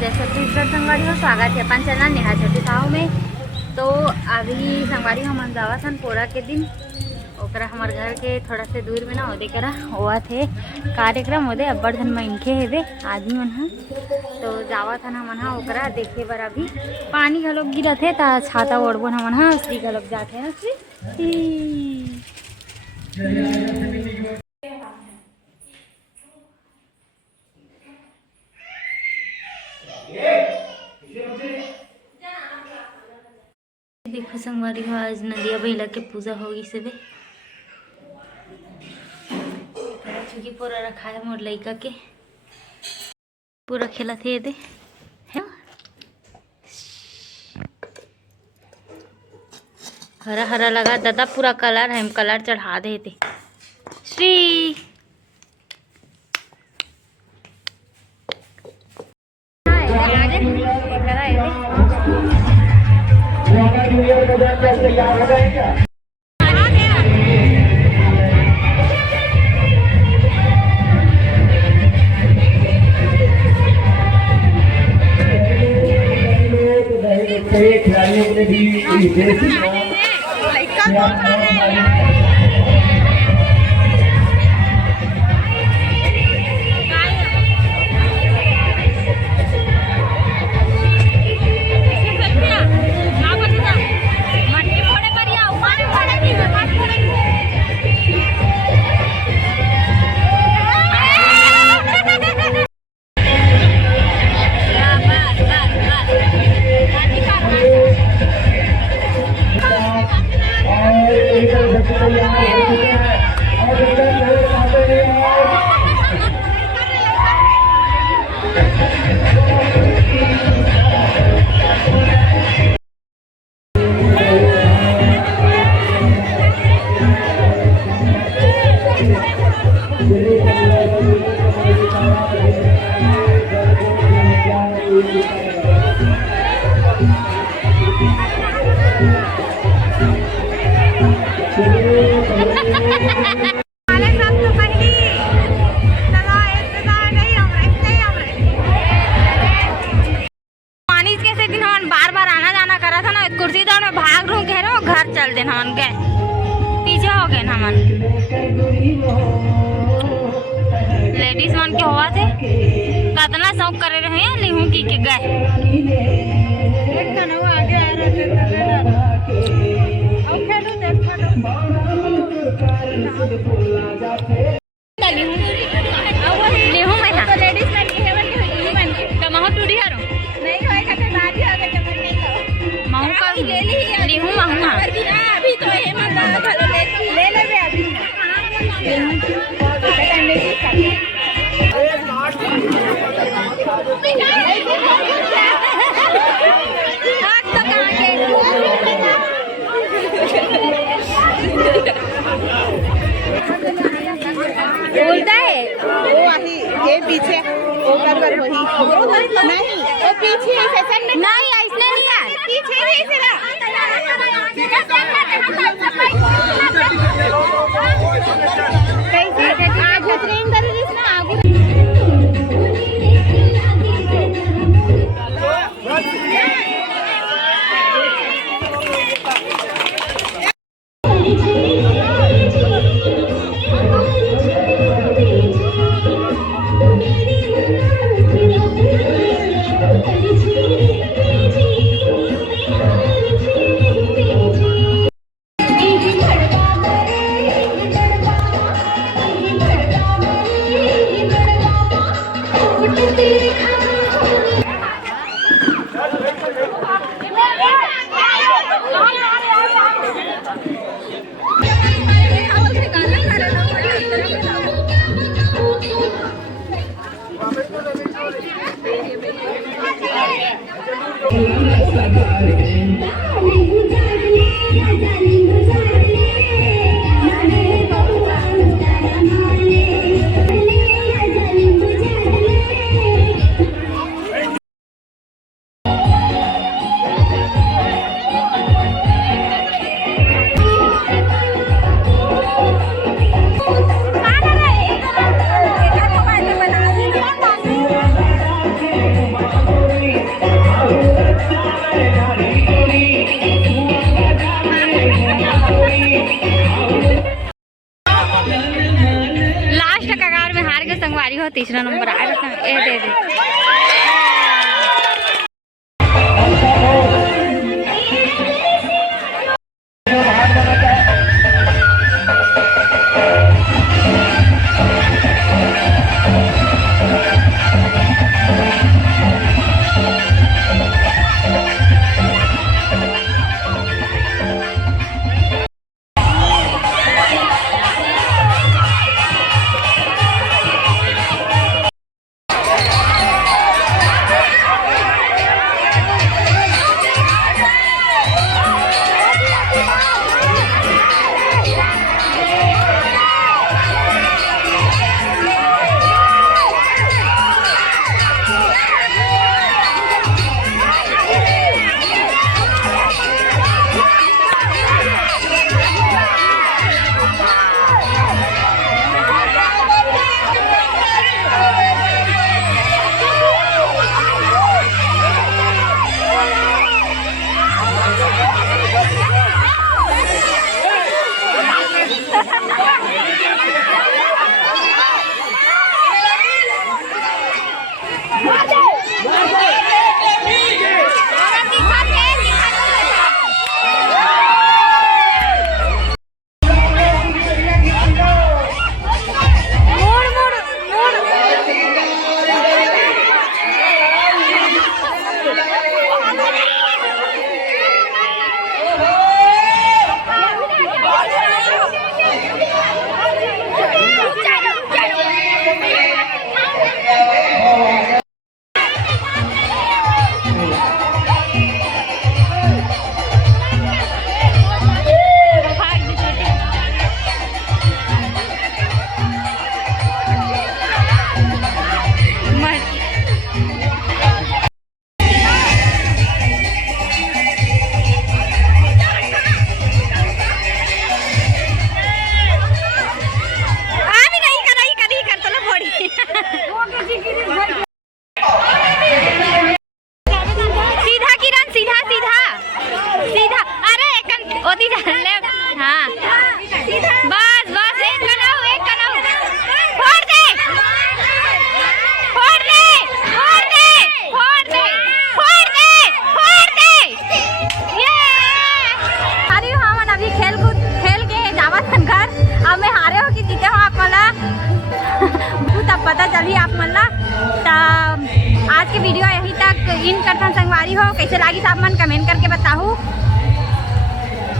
जैसे तीसरा संगवारी हो स्वागत है अपन चैनल नेहा छोटी साहू में। तो अभी संगवारी हम जावा सन पोरा के दिन ओकरा हमार घर के थोड़ा से दूर में ना ओदे करा हुआ थे कार्यक्रम ओदे अब्बड़ धन मनखे हेदे आदमी मन ह तो जावा था हमन हा ओकरा देखे बर। अभी पानी घलोक गिरत है ता छाता ओढ़बो हमन हा श्री घलोक जाते हैं श्री देखो संगवारी हो आज नदिया बहिला के पूजा होगी से चूँकि पूरा रखा है मोर लइका के पूरा खेला थे दे है हरा हरा लगा दादा पूरा कलर है कलर चढ़ा दे थे श्री खिलाड़ियों ने भी कुर्सी दौड़ में भाग रू कह रहे घर चल देन हमन के पीछे हो गए हमन लेडीज मन के हुआ थे कितना शौक करे रहे हैं लिहू की के गए आगे आ लिहू में था लेडीज कमाओ टूडी हरो नहीं होएगा तो दादी होगा महू का ले ली लिहू महू हां अभी तो हे मत भलो ले ले अभी बोलता है वो वही ये पीछे वो कर वही नहीं वो पीछे सेशन में नहीं ऐसे नहीं है पीछे ही से ना कैसे आज ट्रेन कर रही है ना आगे के संगवारी हो तीसरा नंबर आए रहता है। ए दे दे पता चली आप मन ला। आज के वीडियो यहीं तक इन करथन संगवारी हो। कैसे लगी आप मन कमेंट करके बताओ।